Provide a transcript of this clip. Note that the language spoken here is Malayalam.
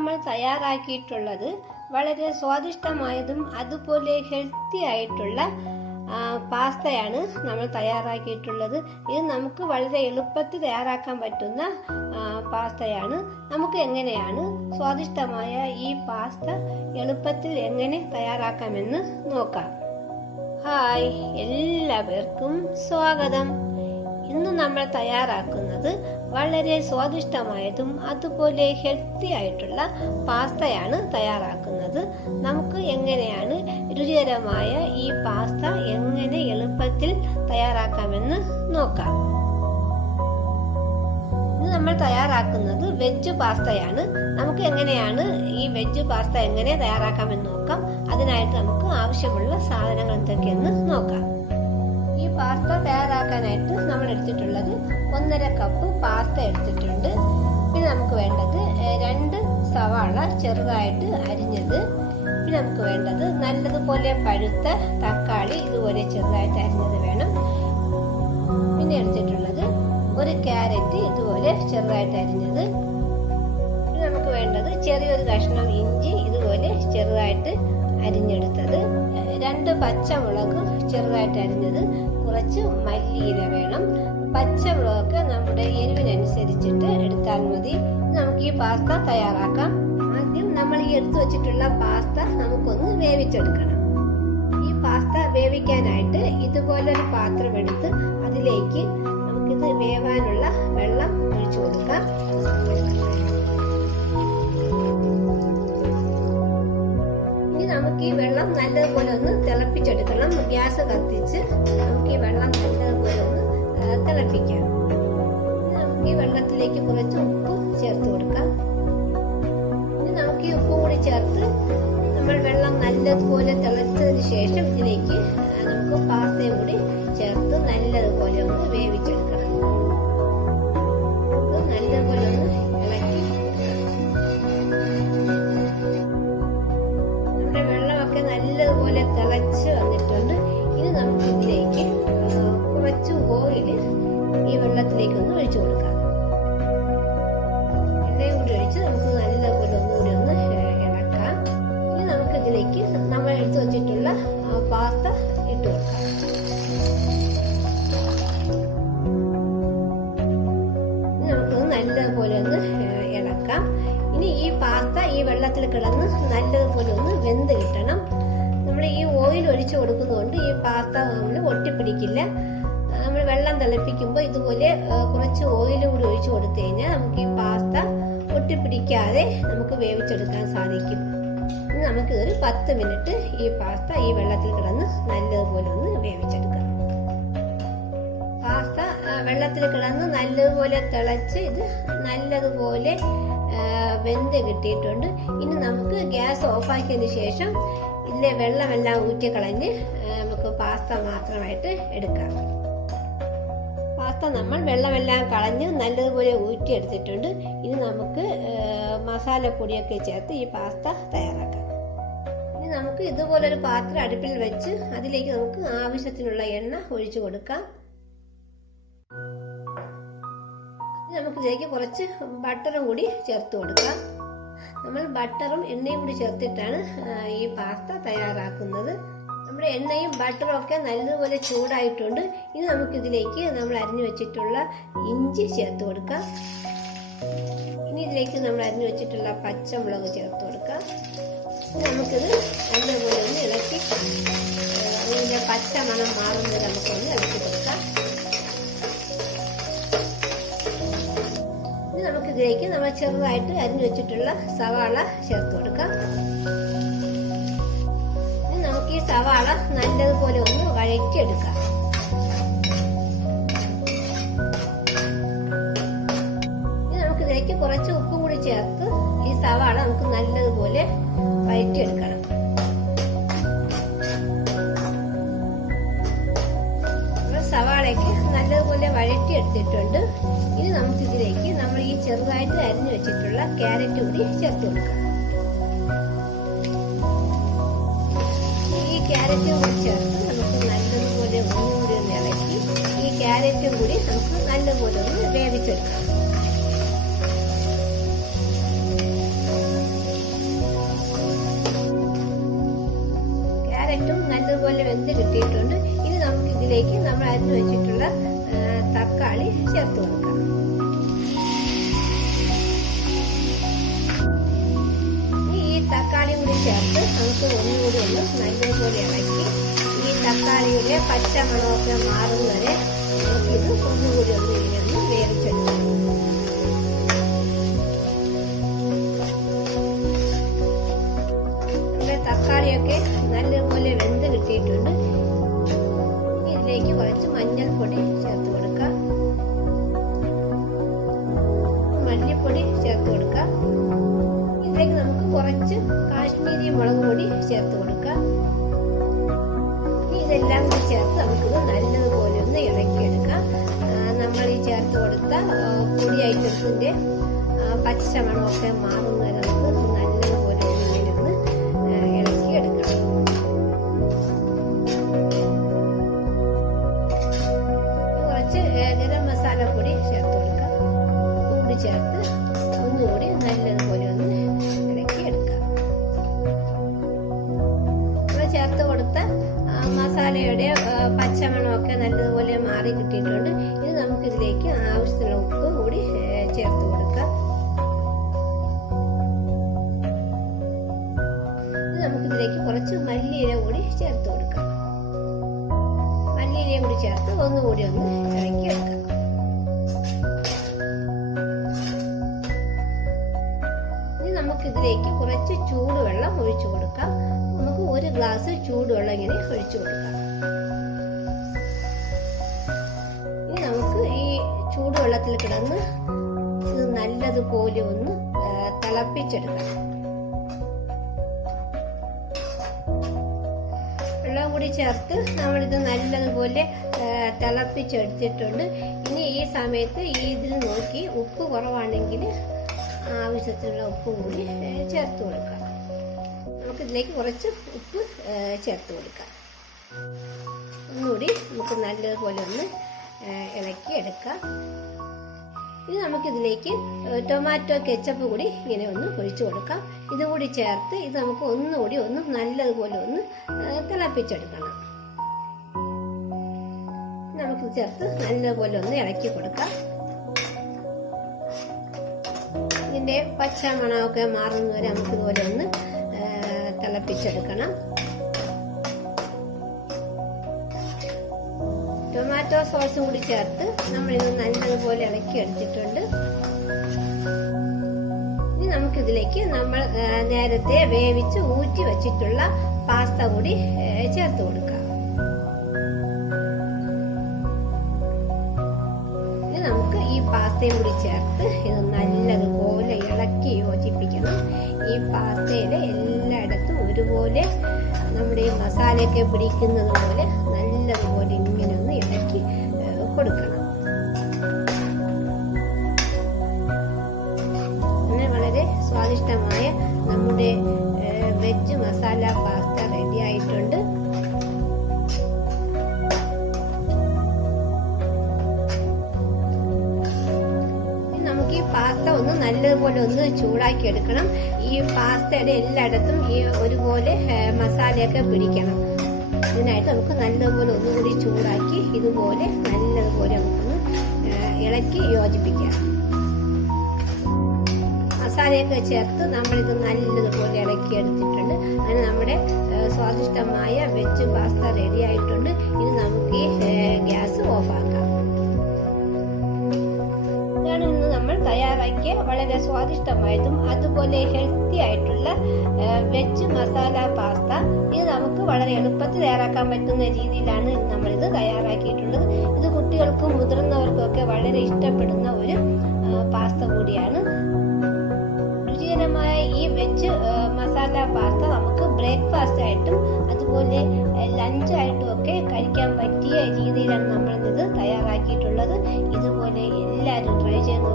നമ്മൾ തയ്യാറാക്കിയിട്ടുള്ളത് വളരെ സ്വാദിഷ്ടമായതും അതുപോലെ ഹെൽത്തി ആയിട്ടുള്ള പാസ്തയാണ് നമ്മൾ തയ്യാറാക്കിയിട്ടുള്ളത്. ഇത് നമുക്ക് വളരെ എളുപ്പത്തിൽ തയ്യാറാക്കാൻ പറ്റുന്ന പാസ്തയാണ്. നമുക്ക് എങ്ങനെയാണ് സ്വാദിഷ്ടമായ ഈ പാസ്ത എളുപ്പത്തിൽ എങ്ങനെ തയ്യാറാക്കാമെന്ന് നോക്കാം. ഹായ്, എല്ലാവർക്കും സ്വാഗതം. ഇന്ന് നമ്മൾ തയ്യാറാക്കുന്നത് വളരെ സ്വാദിഷ്ടമായതും അതുപോലെ ഹെൽത്തി ആയിട്ടുള്ള പാസ്തയാണ് തയ്യാറാക്കുന്നത്. നമുക്ക് എങ്ങനെയാണ് രുചികരമായ ഈ പാസ്ത എങ്ങനെ എളുപ്പത്തിൽ തയ്യാറാക്കാമെന്ന് നോക്കാം. ഇന്ന് നമ്മൾ തയ്യാറാക്കുന്നത് വെജ് പാസ്തയാണ്. നമുക്ക് എങ്ങനെയാണ് ഈ വെജ് പാസ്ത എങ്ങനെ തയ്യാറാക്കാമെന്ന് നോക്കാം. അതിനായിട്ട് നമുക്ക് ആവശ്യമുള്ള സാധനങ്ങൾ എന്തൊക്കെയെന്ന് നോക്കാം. ഈ പാസ്ത തയ്യാറാക്കാനായിട്ട് നമ്മൾ എടുത്തിട്ടുള്ളത് 1.5 കപ്പ് പാസ്ത എടുത്തിട്ടുണ്ട്. പിന്നെ നമുക്ക് വേണ്ടത് 2 സവാള ചെറുതായിട്ട് അരിഞ്ഞത്. പിന്നെ നമുക്ക് വേണ്ടത് നല്ലതുപോലെ പഴുത്ത തക്കാളി ഇതുപോലെ ചെറുതായിട്ട് അരിഞ്ഞത് വേണം. പിന്നെ എടുത്തിട്ടുള്ളത് 1 ക്യാരറ്റ് ഇതുപോലെ ചെറുതായിട്ട് അരിഞ്ഞത്. പിന്നെ നമുക്ക് വേണ്ടത് ചെറിയൊരു കഷ്ണം ഇഞ്ചി ഇതുപോലെ ചെറുതായിട്ട് അരിഞ്ഞെടുത്തത്. 2 പച്ചമുളക് ചെറുതായിട്ട് അരിഞ്ഞത്. കുറച്ച് മല്ലിയില വേണം. പച്ചമുളകൊക്കെ നമ്മുടെ എരിവിനനുസരിച്ചിട്ട് എടുത്താൽ മതി. നമുക്ക് ഈ പാസ്ത തയ്യാറാക്കാം. ആദ്യം നമ്മൾ ഈ എടുത്തു വെച്ചിട്ടുള്ള പാസ്ത നമുക്കൊന്ന് വേവിച്ചെടുക്കണം. ഈ പാസ്ത വേവിക്കാനായിട്ട് ഇതുപോലൊരു പാത്രം എടുത്ത് അതിലേക്ക് നമുക്കിത് വേവാനുള്ള വെള്ളം ഒഴിച്ചു കൊടുക്കാം. നമുക്ക് ഈ വെള്ളം നല്ലതുപോലെ ഒന്ന് തിളപ്പിച്ചെടുക്കണം. ഗ്യാസ് കത്തിച്ച് നമുക്ക് ഈ വെള്ളം നല്ലതുപോലെ ഒന്ന് തിളപ്പിക്കാം. നമുക്ക് ഈ വെള്ളത്തിലേക്ക് കുറച്ച് ഉപ്പ് ചേർത്ത് കൊടുക്കാം. ഇനി നമുക്ക് ഈ ഉപ്പ് കൂടി ചേർത്ത് നമ്മൾ വെള്ളം നല്ലതുപോലെ തിളച്ചതിന് ശേഷം ഇതിലേക്ക് നമുക്ക് പാസ്തയും കൂടി ചേർത്ത് നല്ലതുപോലെ ഒന്ന് വേവിച്ചെടുക്കണം. നല്ലതുപോലെ ഒന്ന് ഇളക്കി നല്ലതുപോലെ തിളച്ച് വന്നിട്ടുണ്ട്. ഇനി നമുക്ക് ഇതിലേക്ക് കുറച്ച് ഓയില് ഈ വെള്ളത്തിലേക്ക് ഒന്ന് ഒഴിച്ചു കൊടുക്കാം. എണ്ണയും കൂടി ഒഴിച്ച് നമുക്ക് നല്ലപോലെ ഒന്നുകൂടി ഒന്ന് ഇളക്കാം. ഇനി നമുക്ക് ഇതിലേക്ക് നമ്മൾ എടുത്തു വെച്ചിട്ടുള്ള പാസ്ത ഇട്ട് കൊടുക്കാം. ഇനി നമുക്കൊന്ന് നല്ലതുപോലെ ഒന്ന് ഇളക്കാം. ഇനി ഈ പാസ്ത ഈ വെള്ളത്തിൽ കിടന്ന് നല്ലതുപോലെ ഒന്ന് വെന്ത് കിട്ടണം. നമ്മൾ ഈ ഓയിൽ ഒഴിച്ചു കൊടുക്കുന്നതുകൊണ്ട് ഈ പാസ്ത നമ്മൾ ഒട്ടിപ്പിടിക്കില്ല. നമ്മൾ വെള്ളം തിളപ്പിക്കുമ്പോൾ ഇതുപോലെ കുറച്ച് ഓയിൽ കൂടി ഒഴിച്ചു കൊടുത്തു കഴിഞ്ഞാൽ നമുക്ക് ഈ പാസ്ത ഒട്ടിപ്പിടിക്കാതെ നമുക്ക് വേവിച്ചെടുക്കാൻ സാധിക്കും. ഇനി നമുക്കിതൊരു 10 മിനിറ്റ് ഈ പാസ്ത ഈ വെള്ളത്തിൽ കിടന്ന് നല്ലതുപോലെ ഒന്ന് വേവിച്ചെടുക്കാം. പാസ്ത വെള്ളത്തിൽ കിടന്ന് നല്ലതുപോലെ തിളച്ച് ഇത് നല്ലതുപോലെ വെന്ത് കിട്ടിയിട്ടുണ്ട്. ഇനി നമുക്ക് ഗ്യാസ് ഓഫാക്കിയതിന് ശേഷം ഇതിലെ വെള്ളമെല്ലാം ഊറ്റിക്കളഞ്ഞ് നമുക്ക് പാസ്ത മാത്രമായിട്ട് എടുക്കാം. പാസ്ത നമ്മൾ വെള്ളമെല്ലാം കളഞ്ഞ് നല്ലതുപോലെ ഊറ്റിയെടുത്തിട്ടുണ്ട്. ഇനി നമുക്ക് മസാലപ്പൊടിയൊക്കെ ചേർത്ത് ഈ പാസ്ത തയ്യാറാക്കാം. ഇനി നമുക്ക് ഇതുപോലൊരു പാത്രം അടുപ്പിൽ വെച്ച് അതിലേക്ക് നമുക്ക് ആവശ്യത്തിനുള്ള എണ്ണ ഒഴിച്ചു കൊടുക്കാം. നമുക്കിതിലേക്ക് കുറച്ച് ബട്ടറും കൂടി ചേർത്ത് കൊടുക്കാം. നമ്മൾ ബട്ടറും എണ്ണയും കൂടി ചേർത്തിട്ടാണ് ഈ പാസ്ത തയ്യാറാക്കുന്നത്. നമ്മുടെ എണ്ണയും ബട്ടറും ഒക്കെ നല്ലതുപോലെ ചൂടായിട്ടുണ്ട്. ഇനി നമുക്കിതിലേക്ക് നമ്മൾ അരിഞ്ഞു വെച്ചിട്ടുള്ള ഇഞ്ചി ചേർത്ത് കൊടുക്കാം. ഇനി ഇതിലേക്ക് നമ്മൾ അരിഞ്ഞു വെച്ചിട്ടുള്ള പച്ചമുളക് ചേർത്ത് കൊടുക്കാം. നമുക്കിത് നല്ലതുപോലെ ഒന്ന് ഇളക്കി അതിൻ്റെ പച്ച മണം മാറുന്നത് നമുക്കൊന്ന് ഇളക്കി കൊടുക്കാം. നമുക്കിതിലേക്ക് നമ്മൾ ചെറുതായിട്ട് അരിഞ്ഞു വെച്ചിട്ടുള്ള സവാള ചേർത്ത് കൊടുക്കാം. ഇനി നമുക്ക് ഈ സവാള നല്ലതുപോലെ ഒന്ന് വഴറ്റിയെടുക്കാം. ഇനി നമുക്കിതിലേക്ക് കുറച്ച് ഉപ്പും കൂടി ചേർത്ത് ഈ സവാള നമുക്ക് നല്ലതുപോലെ വഴറ്റിയെടുക്കണം. സവാളയ്ക്ക് നല്ലതുപോലെ വഴറ്റിയെടുത്തിട്ടുണ്ട്. ഇനി നമുക്ക് ഇതിലേക്ക് നമ്മൾ ഈ ചെറുതായിട്ട് അരിഞ്ഞു വെച്ചിട്ടുള്ള ക്യാരറ്റ് കൂടി ചേർത്ത് കൊടുക്കാം. ഈ ക്യാരറ്റും കൂടി ചേർത്ത് നമുക്ക് നല്ലതുപോലെ ഒന്നുകൂടി ഒന്ന് ഇളക്കി ഈ ക്യാരറ്റും കൂടി നമുക്ക് നല്ലതുപോലെ ഒന്ന് വേവിച്ചെടുക്കാം. നല്ലപോലെ വെന്ത് കിട്ടിയിട്ടുണ്ട്. ഇനി നമുക്ക് ഇതിലേക്ക് നമ്മൾ അരിഞ്ഞു വെച്ചിട്ടുള്ള തക്കാളി ചേർത്ത് കൊടുക്കാം. ഈ തക്കാളി കൂടി ചേർത്ത് നമുക്ക് ഒന്നുകൂടി ഒന്ന് നല്ലപോലെ ഇളക്കി ഈ തക്കാളിയുടെ പച്ച മണമൊക്കെ മാറുന്നവരെ നമുക്കിത് ഒന്നുകൂടി ഒന്ന് ഇങ്ങനെ വേവിച്ചെടുക്കാം. നമ്മുടെ തക്കാളിയൊക്കെ നല്ലപോലെ വെന്ത് കിട്ടിയിട്ടുണ്ട്. ഇതിലേക്ക് കുറച്ച് മഞ്ഞൾപ്പൊടി ചേർത്ത് കൊടുക്കാം, മല്ലിപ്പൊടി ചേർത്ത് കൊടുക്കാം. ഇതിലേക്ക് നമുക്ക് കുറച്ച് കാശ്മീരി മുളക് പൊടി ചേർത്ത് കൊടുക്കാം. ഇതെല്ലാം കൂടി ചേർത്ത് നമുക്കിത് നല്ലതുപോലെ ഒന്ന് ഇളക്കിയെടുക്കാം. നമ്മൾ ഈ ചേർത്ത് കൊടുത്ത പൊടി ഐറ്റംസിന്റെ പച്ച മണമൊക്കെ മാറുന്ന വരെ നമുക്ക് നല്ലതുപോലെ ഇങ്ങനെ ഒന്ന് ഇളക്കിയെടുക്കാം. കുറച്ച് ഗരം മസാല പൊടി ചേർത്ത് കൊടുക്കാം. കൂടി ചേർത്ത് ഒന്നുകൂടി നല്ലതുപോലെ ഒന്ന് ഇളക്കിയെടുക്കാം. ചേർത്ത് കൊടുത്ത മസാലയുടെ പച്ചമണമൊക്കെ നല്ലതുപോലെ മാറി കിട്ടിയിട്ടുണ്ട്. ഇനി നമുക്കിതിലേക്ക് ആവശ്യത്തിനുള്ള ഉപ്പ് കൂടി ചേർത്ത് കൊടുക്കാം. നമുക്കിതിലേക്ക് കുറച്ച് മല്ലിയില കൂടി ചേർത്ത് കൊടുക്കാം. മല്ലിയിലയും കൂടി ചേർത്ത് ഒന്നുകൂടി ഒന്ന് ഇളക്കിയെടുക്കാം. ഇനി നമുക്കിതിലേക്ക് കുറച്ച് ചൂടുവെള്ളം ഒഴിച്ചു കൊടുക്കാം. നമുക്ക് 1 ഗ്ലാസ് ചൂടുവെള്ളം ഇങ്ങനെ ഒഴിച്ചു കൊടുക്കാം. ഇനി നമുക്ക് ഈ ചൂടുവെള്ളത്തിൽ കിടന്ന് ഇത് നല്ലതുപോലെ ഒന്ന് തിളപ്പിച്ചെടുക്കാം. വെള്ളം കൂടി ചേർത്ത് നമ്മളിത് നല്ലതുപോലെ തിളപ്പിച്ചെടുത്തിട്ടുണ്ട്. ഇനി ഈ സമയത്ത് ഇതിൽ നോക്കി ഉപ്പ് കുറവാണെങ്കിൽ ആവശ്യത്തിനുള്ള ഉപ്പ് കൂടി ചേർത്ത് കൊടുക്കാം. നമുക്കിതിലേക്ക് കുറച്ച് ഉപ്പ് ചേർത്ത് കൊടുക്കാം. ഒന്നുകൂടി നമുക്ക് നല്ലതുപോലെ ഒന്ന് ഇളക്കി എടുക്കാം. ഇനി നമുക്കിതിലേക്ക് ടൊമാറ്റോ കെച്ചപ്പ് കൂടി ഇങ്ങനെ ഒന്ന് ഒഴിച്ചു കൊടുക്കാം. ഇതുകൂടി ചേർത്ത് ഇത് നമുക്ക് ഒന്നുകൂടി ഒന്ന് നല്ലതുപോലെ ഒന്ന് തിളപ്പിച്ചെടുക്കണം. നമുക്ക് ചേർത്ത് നല്ലതുപോലെ ഒന്ന് ഇളക്കി കൊടുക്കാം. ഇതിന്റെ പച്ച മണമൊക്കെ മാറുന്നവരെ നമുക്ക് ഇതുപോലെ ഒന്ന് തിളപ്പിച്ചെടുക്കണം. ടൊമാറ്റോ സോസും കൂടി ചേർത്ത് നമ്മളിത് നല്ലതുപോലെ ഇളക്കി എടുത്തിട്ടുണ്ട്. ഇനി നമുക്കിതിലേക്ക് നമ്മൾ നേരത്തെ വേവിച്ച് ഊറ്റി വെച്ചിട്ടുള്ള പാസ്ത കൂടി ചേർത്ത് കൊടുക്കാം. ഇനി നമുക്ക് ഈ പാസ്തയും കൂടി ചേർത്ത് ഇത് നല്ലതുപോലെ ഇളക്കി യോജിപ്പിക്കണം. ഈ പാസ്തയിലെ എല്ലായിടത്തും ഒരുപോലെ നമ്മുടെ ഈ മസാലയൊക്കെ പിടിക്കുന്നത് പോലെ നല്ലതുപോലെ ഇങ്ങനെ ഒന്ന് ഇളക്കി കൊടുക്കണം. അങ്ങനെ വളരെ സ്വാദിഷ്ടമായ നമ്മുടെ വെജ് മസാല പാസ്ത റെഡി ആയിട്ടുണ്ട്. നമുക്ക് ഈ പാസ്ത ഒന്ന് നല്ലതുപോലെ ഒന്ന് ചൂടാക്കി എടുക്കണം. ഈ പാസ്തയുടെ എല്ലായിടത്തും ഈ ഒരുപോലെ മസാലയൊക്കെ പിടിക്കണം. ഇതിനായിട്ട് നമുക്ക് നല്ലതുപോലെ ഒന്നുകൂടി ചൂടാക്കി ഇതുപോലെ നല്ലതുപോലെ നമുക്കൊന്ന് ഇളക്കി യോജിപ്പിക്കാം. മസാലയൊക്കെ ചേർത്ത് നമ്മളിത് നല്ലതുപോലെ ഇളക്കി എടുത്തിട്ടുണ്ട്. അങ്ങനെ നമ്മുടെ സ്വാദിഷ്ടമായ വെജ് പാസ്ത റെഡി ആയിട്ടുണ്ട്. ഇത് നമുക്ക് ഈ ഗ്യാസ് ഓഫാക്കാം. ഇതാണ് ഇന്ന് നമ്മൾ തയ്യാറാക്കിയ വളരെ സ്വാദിഷ്ടമായതും അതുപോലെ ഹെൽത്തി ആയിട്ടുള്ള വെജ് മസാല പാസ്ത. ഇത് നമുക്ക് വളരെ എളുപ്പത്തിൽ തയ്യാറാക്കാൻ പറ്റുന്ന രീതിയിലാണ് നമ്മളിത് തയ്യാറാക്കിയിട്ടുള്ളത്. ഇത് കുട്ടികൾക്കും മുതിർന്നവർക്കും ഒക്കെ വളരെ ഇഷ്ടപ്പെടുന്ന ഒരു പാസ്ത കൂടിയാണ്. രുചികരമായ ഈ വെജ് മസാല പാസ്ത നമുക്ക് ബ്രേക്ക്ഫാസ്റ്റ് ആയിട്ടും അതുപോലെ ലഞ്ചായിട്ടും ഒക്കെ കഴിക്കാൻ പറ്റിയ രീതിയിലാണ് നമ്മളിത് തയ്യാറാക്കിയിട്ടുള്ളത്. ഇതുപോലെ എല്ലാവരും ട്രൈ ചെയ്ത്